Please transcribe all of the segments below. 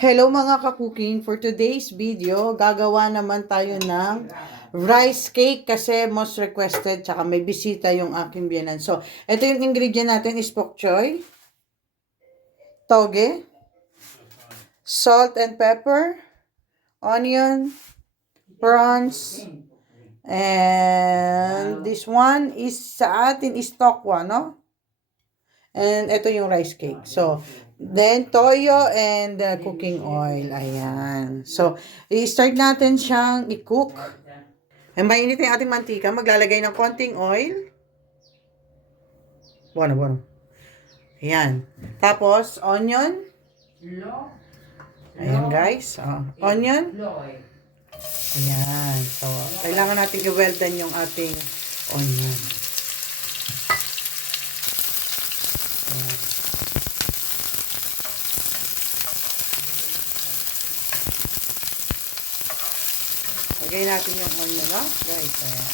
Hello mga ka-cooking, for today's video, gagawa naman tayo ng rice cake kasi most requested, tsaka may bisita yung aking biyanan. So, ito yung ingredient natin is bok choy, toge, salt and pepper, onion, prawns, and this one is sa atin is tokwa, no? And ito yung rice cake. So, then toyo and cooking oil. Ayan. So, i-start natin siyang i-cook. And mainit na yung ating mantika. Maglalagay ng konting oil. Bueno. Ayan. Tapos, onion. Ayan guys. Oh, onion. Ayan. So, kailangan natin i-well done yung ating onion. Ayan. Lagay natin yung onion, no? Guys, ayan.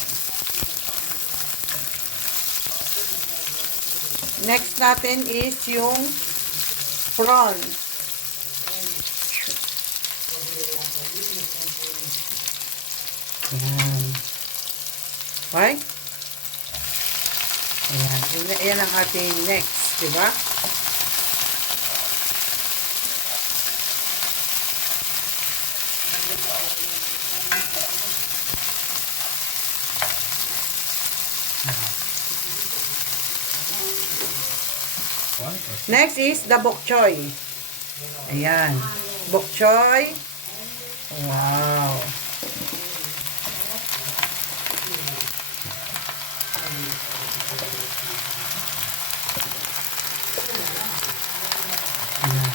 Next natin is yung prawn. Ayan. Okay? Ayan. Ayan ang ating next, diba? Next is the bok choy. Ayan. Bok choy. Wow. Ayan.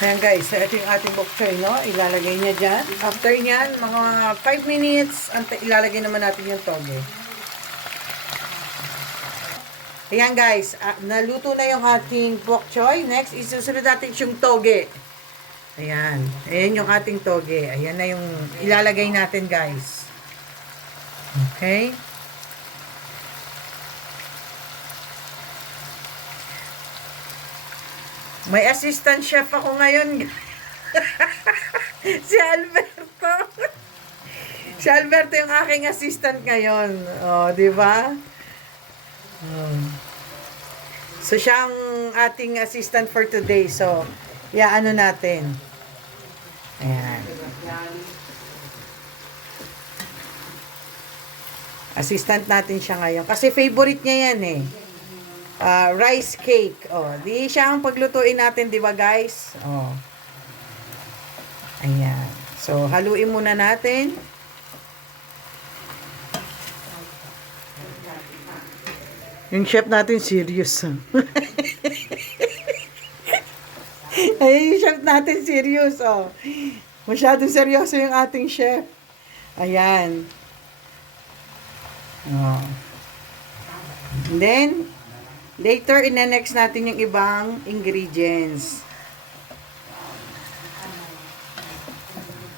Ayan guys, so ito yung ating bok choy, no? Ilalagay niya dyan. After nyan, mga 5 minutes, ilalagay naman natin yung toge. Ayan guys, naluto na yung ating bok choy. Next, isusunod natin yung toge. Ayan, ayan yung ating toge. Ayan na yung ilalagay natin guys. Okay? May assistant chef ako ngayon. Si Alberto. Si Alberto yung aking assistant ngayon. Oh, di ba? So, siya ang ating assistant for today. So, ano natin. Ayan. Assistant natin siya ngayon. Kasi favorite niya yan eh. Rice cake. Oh, di siya ang paglutuin natin, di ba guys? Oh. Ayan. So, haluin muna natin. Yung chef natin serious. Ay, yung chef natin serious, oh. Masyadong seryoso yung ating chef. Ayan. Oh. And then, later, ina-next natin yung ibang ingredients.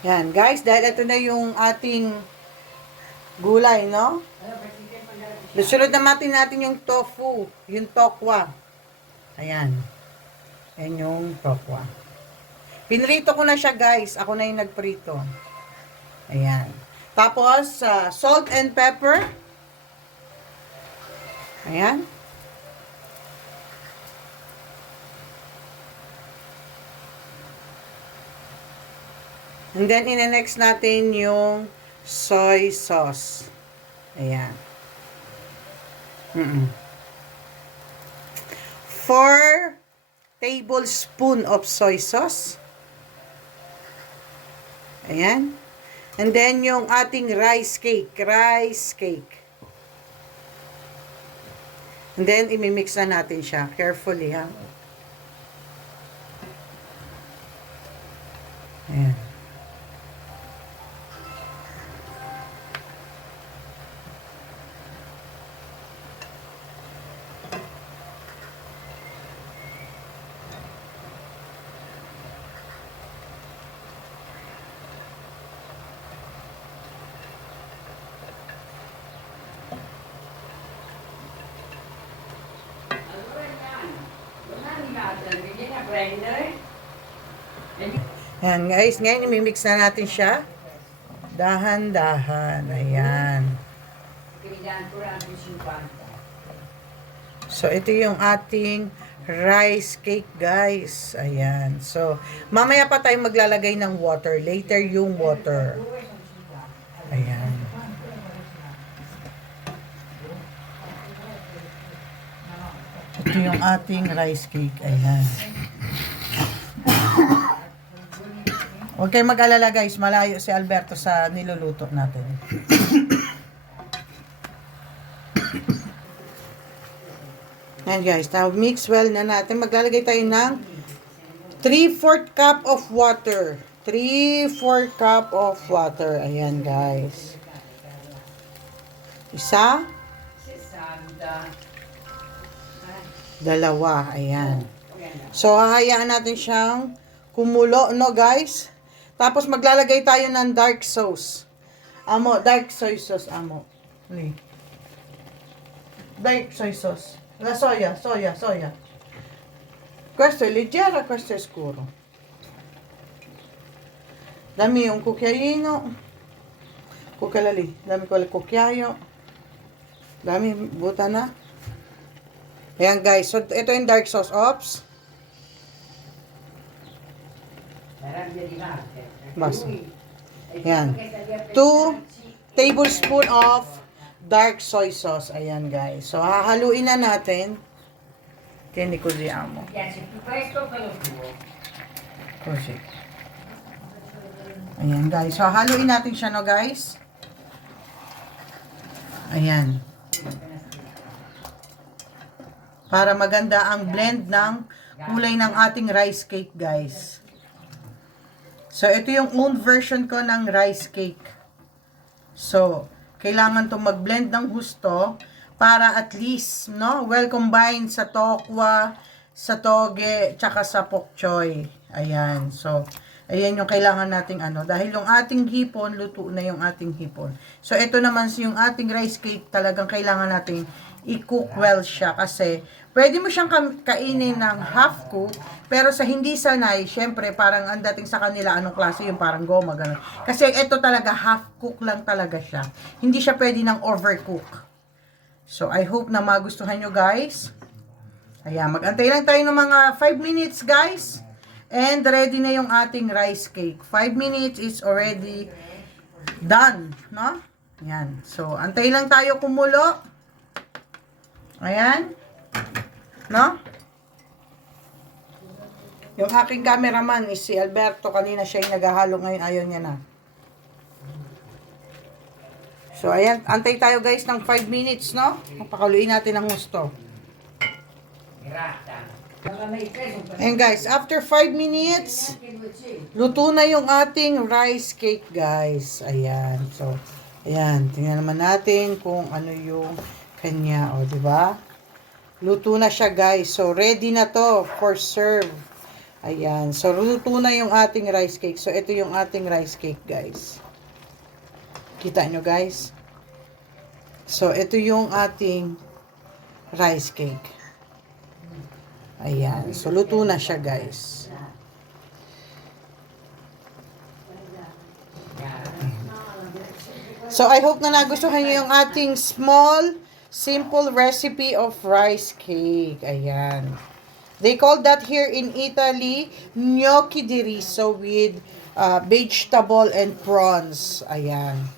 Yan, guys, dahil ito na yung ating gulay, no? Sunod natin yung tofu, yung tokwa. Ayan. Ayan yung tokwa. Pinrito ko na siya, guys. Ako na yung nagprito. Ayan. Tapos, salt and pepper. Ayan. And then, ina-next natin yung soy sauce. Ayan. 4 tablespoon of soy sauce. Ayan. And then, yung ating rice cake. And then, imimix na natin siya. Carefully, ha? Ayan. Ayan guys, ngayon imimix na natin siya. Dahan-dahan. Ayan. So, ito yung ating rice cake guys. Ayan. So, mamaya pa tayo maglalagay ng water. Later yung water. Ayan. Ito yung ating rice cake. Ayan. Huwag kayong mag-alala guys, malayo si Alberto sa niluluto natin. Ayan guys, now mix well na natin. Maglalagay tayo ng 3/4 cup of water. 3/4 cup of water. Ayan guys. Isa. Dalawa. Ayan. So, hahayaan natin siyang kumulo, no guys? Tapos maglalagay tayo ng dark sauce. Amo, dark soy sauce, amo. Dark soy sauce. La soya. Questo è leggera, questo è scuro. Dammi un cucchiaino. Cucchiaio lì. Dammi quel cucchiaio. Dammi, buta na. Ayan guys, so ito yung dark sauce. Ops. Basta. Ayan. 2 tablespoon of dark soy sauce. Ayan guys. So, hahaluin na natin. Tieni così amo. Così. Ayan guys. So, haluin natin siya no guys. Ayan. Para maganda ang blend ng kulay ng ating rice cake guys. So, ito yung own version ko ng rice cake. So, kailangan to mag-blend ng husto para at least, no, well combined sa tokwa, sa toge, tsaka sa pok choy. Ayan. So, ayan yung kailangan nating ano. Dahil yung ating hipon, luto na yung ating hipon. So, ito naman yung ating rice cake, talagang kailangan nating i-cook well siya kasi pwede mo siyang kainin ng half cook, pero sa hindi sanay, syempre parang ang dating sa kanila anong klase yung parang goma, ganun. Kasi ito talaga half cook lang talaga siya. Hindi siya pwede ng overcook. So I hope na magustuhan nyo guys. Ayan, mag-antay lang tayo ng mga 5 minutes guys. And ready na yung ating rice cake. 5 minutes is already done, no? Ayan. So antay lang tayo kumulo. Ayan. No? Yung aking cameraman is si Alberto. Kanina siya yung naghahalo. Ngayon ayaw niya na. So, ayan. Antay tayo guys ng 5 minutes, no? Pakaluin natin ang gusto. Ayan guys. After 5 minutes, luto na yung ating rice cake guys. Ayan. So, ayan. Tingnan naman natin kung ano yung kanya, o, diba? Luto na siya, guys. So, ready na to for serve. Ayan. So, luto na yung ating rice cake. So, ito yung ating rice cake, guys. Kita nyo, guys? So, ito yung ating rice cake. Ayan. So, luto na siya, guys. So, I hope na nagustuhan nyo yung ating small simple recipe of rice cake. Ayan. They call that here in Italy, gnocchi di riso with vegetable and prawns. Ayan.